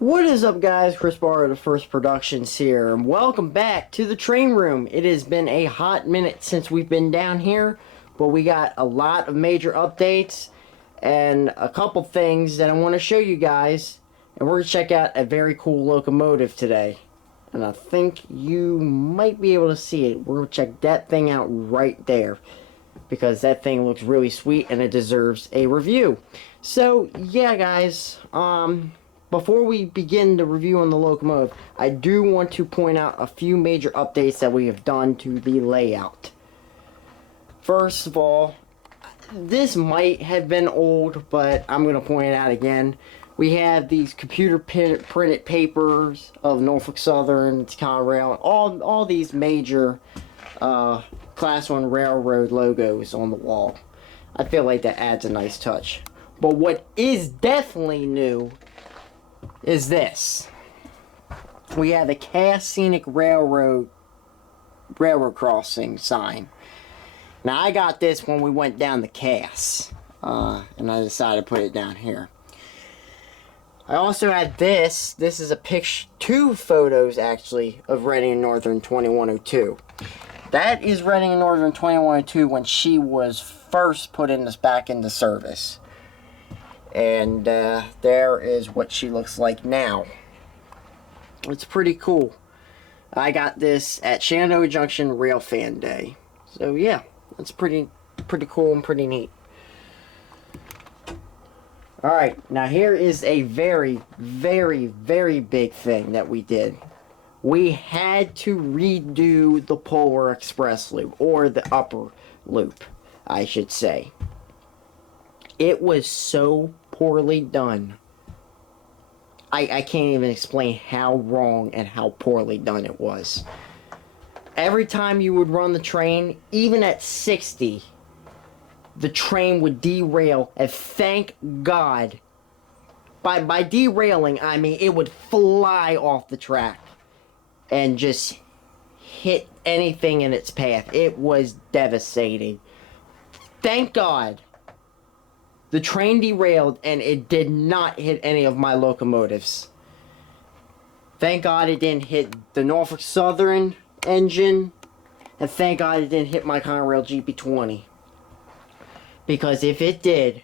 What is up, guys? Chris Barr of the First Productions here, and welcome back to the train room. It has been a hot minute since we've been down here, but we got a lot of major updates and a couple things that I want to show you guys. And we're going to check out a very cool locomotive today. And I think you might be able to see it. We're going to check that thing out right there, because that thing looks really sweet and it deserves a review. So, yeah, guys, before we begin the review on the locomotive, I do want to point out a few major updates that we have done to the layout. First of all, this might have been old, but I'm going to point it out again. We have these computer printed papers of Norfolk Southern, Conrail, all these major Class 1 railroad logos on the wall. I feel like that adds a nice touch. But what is definitely new is this. We have a Cass Scenic Railroad crossing sign. Now, I got this when we went down the Cass, and I decided to put it down here. I also had this. This is a picture, two photos actually, of Reading and Northern 2102. That is Reading and Northern 2102 when she was first put back into service. And there is what she looks like now. It's pretty cool. I got this at Shenandoah Junction Rail Fan Day. So yeah, it's pretty cool and pretty neat. Alright, now here is a very, very, very big thing that we did. We had to redo the Polar Express loop, or the upper loop, I should say. It was so poorly done. I can't even explain how wrong and how poorly done it was. Every time you would run the train, even at 60, the train would derail, and thank God. By derailing, I mean it would fly off the track and just hit anything in its path. It was devastating. Thank God the train derailed and it did not hit any of my locomotives. Thank God it didn't hit the Norfolk Southern engine, and thank God it didn't hit my Conrail GP20. Because if it did,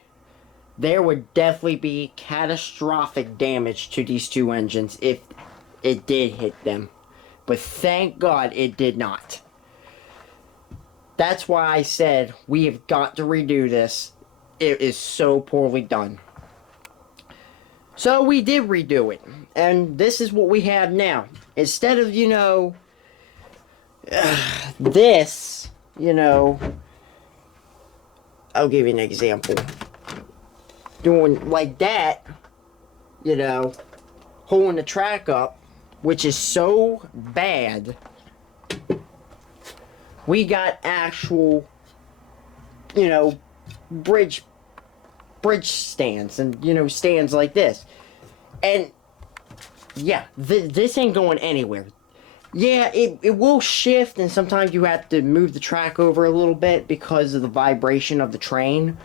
there would definitely be catastrophic damage to these two engines if it did hit them. But thank God it did not. That's why I said we have got to redo this. It is so poorly done. So we did redo it. And this is what we have now. Instead of, this, I'll give you an example. Doing like that, holding the track up, which is so bad. We got actual, bridge stands and, stands like this. And, yeah, this ain't going anywhere. Yeah, it will shift, and sometimes you have to move the track over a little bit because of the vibration of the train.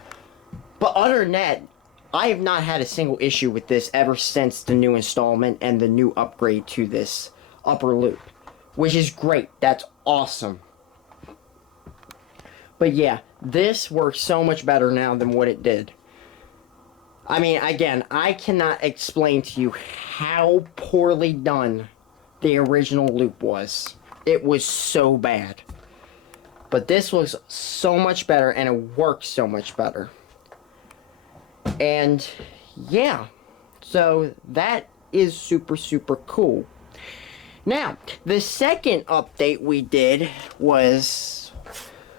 But other than that, I have not had a single issue with this ever since the new installment and the new upgrade to this upper loop. Which is great. That's awesome. But yeah, this works so much better now than what it did. I mean, again, I cannot explain to you how poorly done the original loop was. It was so bad. But this was so much better, and it works so much better. And yeah, so that is super, super cool. Now, the second update we did was,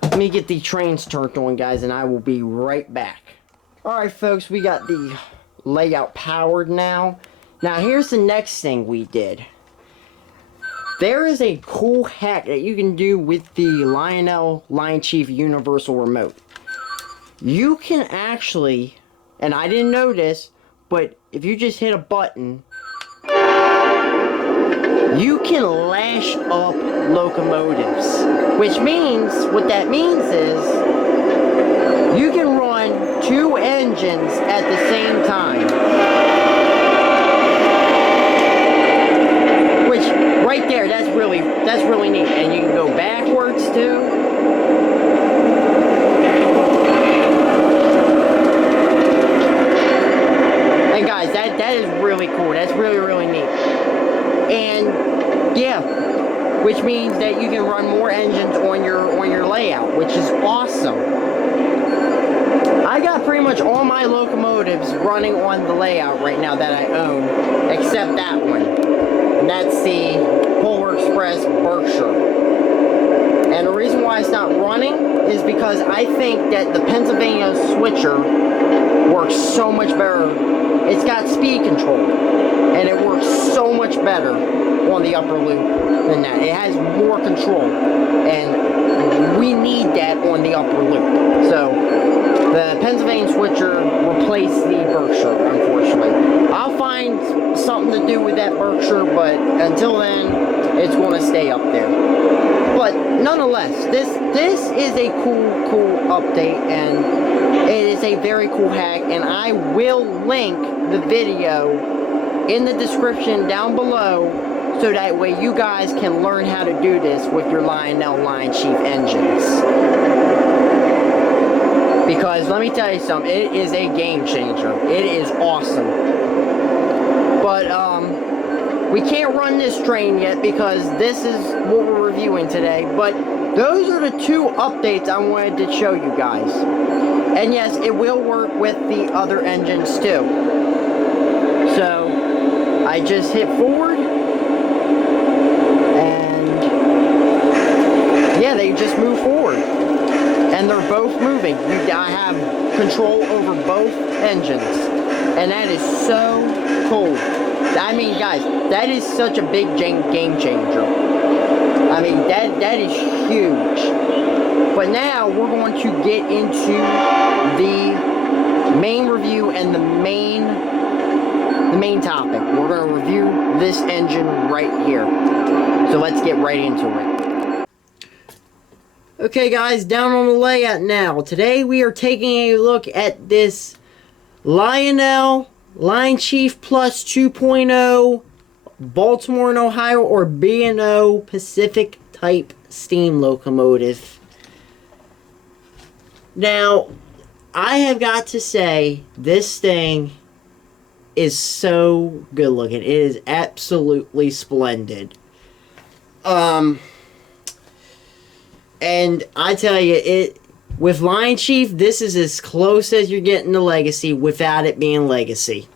let me get the trains turned on, guys, and I will be right back. Alright, folks, we got the layout powered now. Now, here's the next thing we did. There is a cool hack that you can do with the Lionel Lionchief Universal Remote. You can actually, and I didn't know this, but if you just hit a button, you can lash up locomotives. Which means, what that means is, you can run two engines at the same time. really cool. That's really, really neat. And yeah, which means that you can run more engines on your layout, which is awesome. I got pretty much all my locomotives running on the layout right now that I own, except that one. And that's the Polar Express Berkshire. And the reason why it's not running is because I think that the Pennsylvania switcher works so much better. It's got speed control, and it works so much better on the upper loop than that. It has more control, and we need that on the upper loop. So the Pennsylvania switcher replaced the Berkshire, unfortunately. I'll find something to do with that Berkshire, but until then, it's going to stay up there. But nonetheless, this is a cool update, and it is a very cool hack, and I will link the video in the description down below so that way you guys can learn how to do this with your Lionel Lionchief engines. Because let me tell you something, it is a game changer. It is awesome. But we can't run this train yet because this is what we're reviewing today. But those are the two updates I wanted to show you guys. And yes, it will work with the other engines too. So I just hit forward, and yeah, they just move forward. And they're both moving. I have control over both engines. And that is so cool. I mean, guys, that is such a big game changer. I mean, that is huge. But now we're going to get into the main review and the main topic. We're going to review this engine right here. So let's get right into it. Okay guys, down on the layout now. Today we are taking a look at this Lionel Lionchief Plus 2.0 Baltimore and Ohio or B&O Pacific type steam locomotive. Now, I have got to say, this thing is so good looking. It is absolutely splendid. And I tell you, with Lionchief, this is as close as you're getting to Legacy without it being Legacy.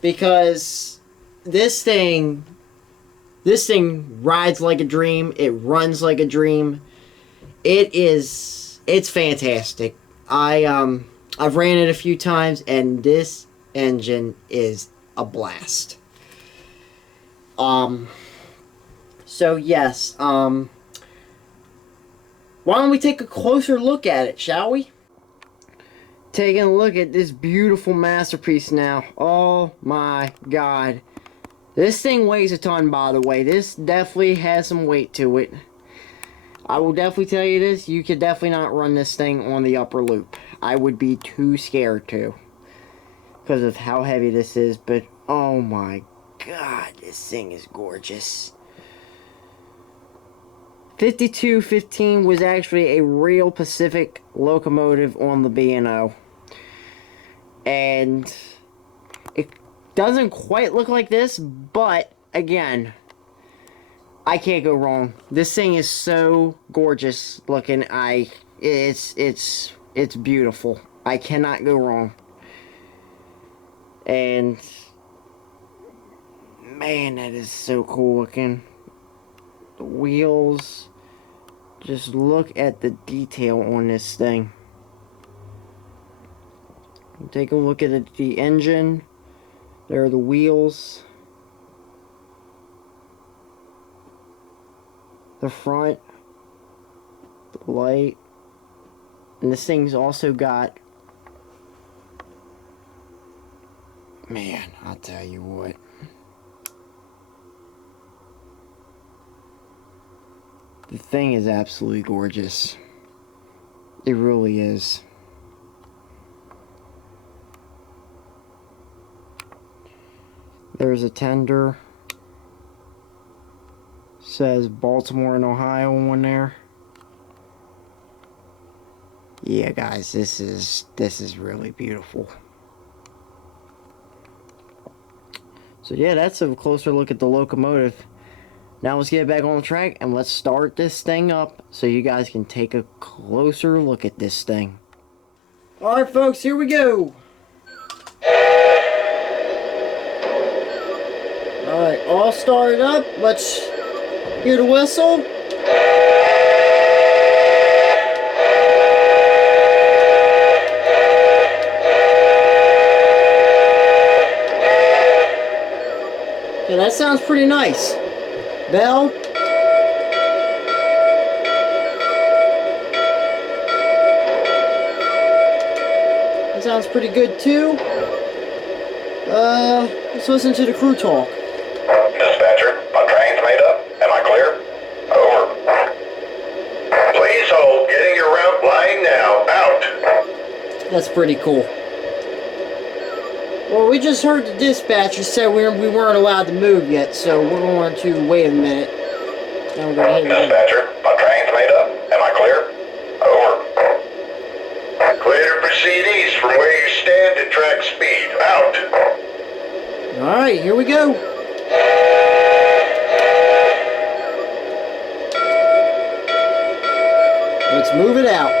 Because this thing rides like a dream. It runs like a dream. It's fantastic. I've ran it a few times, and this engine is a blast. So yes, why don't we take a closer look at it, shall we? Taking a look at this beautiful masterpiece now. Oh my god. This thing weighs a ton, by the way. This definitely has some weight to it. I will definitely tell you this. You could definitely not run this thing on the upper loop. I would be too scared to, because of how heavy this is. But oh my god, this thing is gorgeous. 5215 was actually a real Pacific locomotive on the B&O. And it doesn't quite look like this, but again, I can't go wrong. This thing is so gorgeous looking. It's beautiful. I cannot go wrong. And man, that is so cool looking. The wheels, just look at the detail on this thing. Take a look at the engine. There are the wheels, the front, the light, and this thing's also got, man, I'll tell you what. The thing is absolutely gorgeous. It really is. There's a tender. Says Baltimore and Ohio on there. Yeah, guys, this is really beautiful. So yeah, that's a closer look at the locomotive. Now let's get back on the track and let's start this thing up so you guys can take a closer look at this thing. Alright folks, here we go. Alright, all started up. Let's hear the whistle. Yeah, that sounds pretty nice. Bell. That sounds pretty good too. Let's listen to the crew talk. Dispatcher, my train's made up. Am I clear? Over. Please hold. Getting your route line now. Out. That's pretty cool. Well, we just heard the dispatcher say we weren't allowed to move yet, so we're going to wait a minute. Now we're going to hit Dispatcher, my train's made up. Am I clear? Over. Clear to proceed east from where you stand at track speed. Out. Alright, here we go. Let's move it out.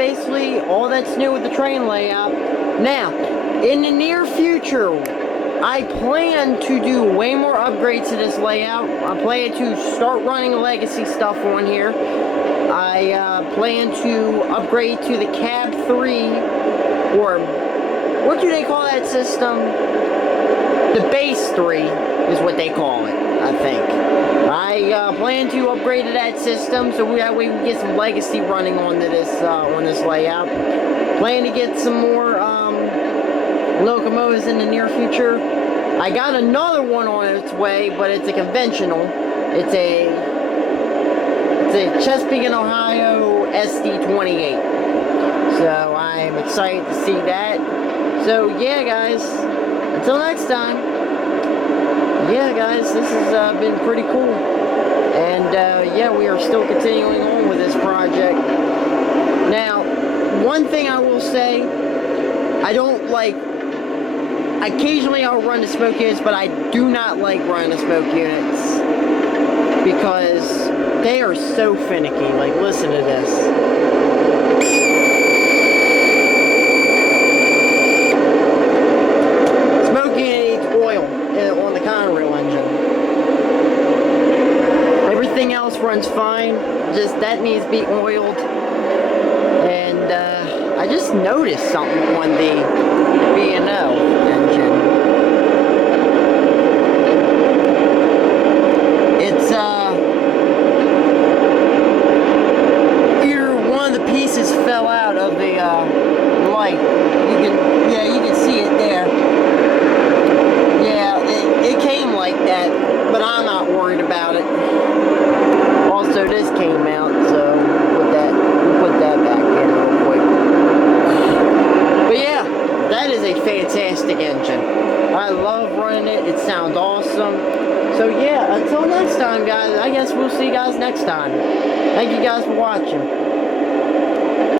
basically all that's new with the train layout. Now, in the near future, I plan to do way more upgrades to this layout. I plan to start running legacy stuff on here. I plan to upgrade to the cab 3, or what do they call that system? The base 3 is what they call it, I think. I plan to upgrade to that system so that way we can get some legacy running onto this layout. Plan to get some more locomotives in the near future. I got another one on its way, but it's a conventional. It's a Chesapeake, Ohio SD28. So I'm excited to see that. So yeah, guys, until next time. Yeah, guys, this has been pretty cool. And yeah, we are still continuing on with this project. Now, one thing I will say, I don't like, occasionally I'll run the smoke units, but I do not like running the smoke units because they are so finicky. Like, listen to this. Smoke unit needs oil on the Conrail engine. Everything else runs fine, just that needs to be oiled. And I just noticed something on the B&O engine. It's either one of the pieces fell out of the light. You can see it there. Yeah, it came like that, but I'm not worried about it. Also, this came out, so we'll put that back in real quick. But yeah, that is a fantastic engine. I love running it. It sounds awesome. So yeah, until next time, guys, I guess we'll see you guys next time. Thank you guys for watching.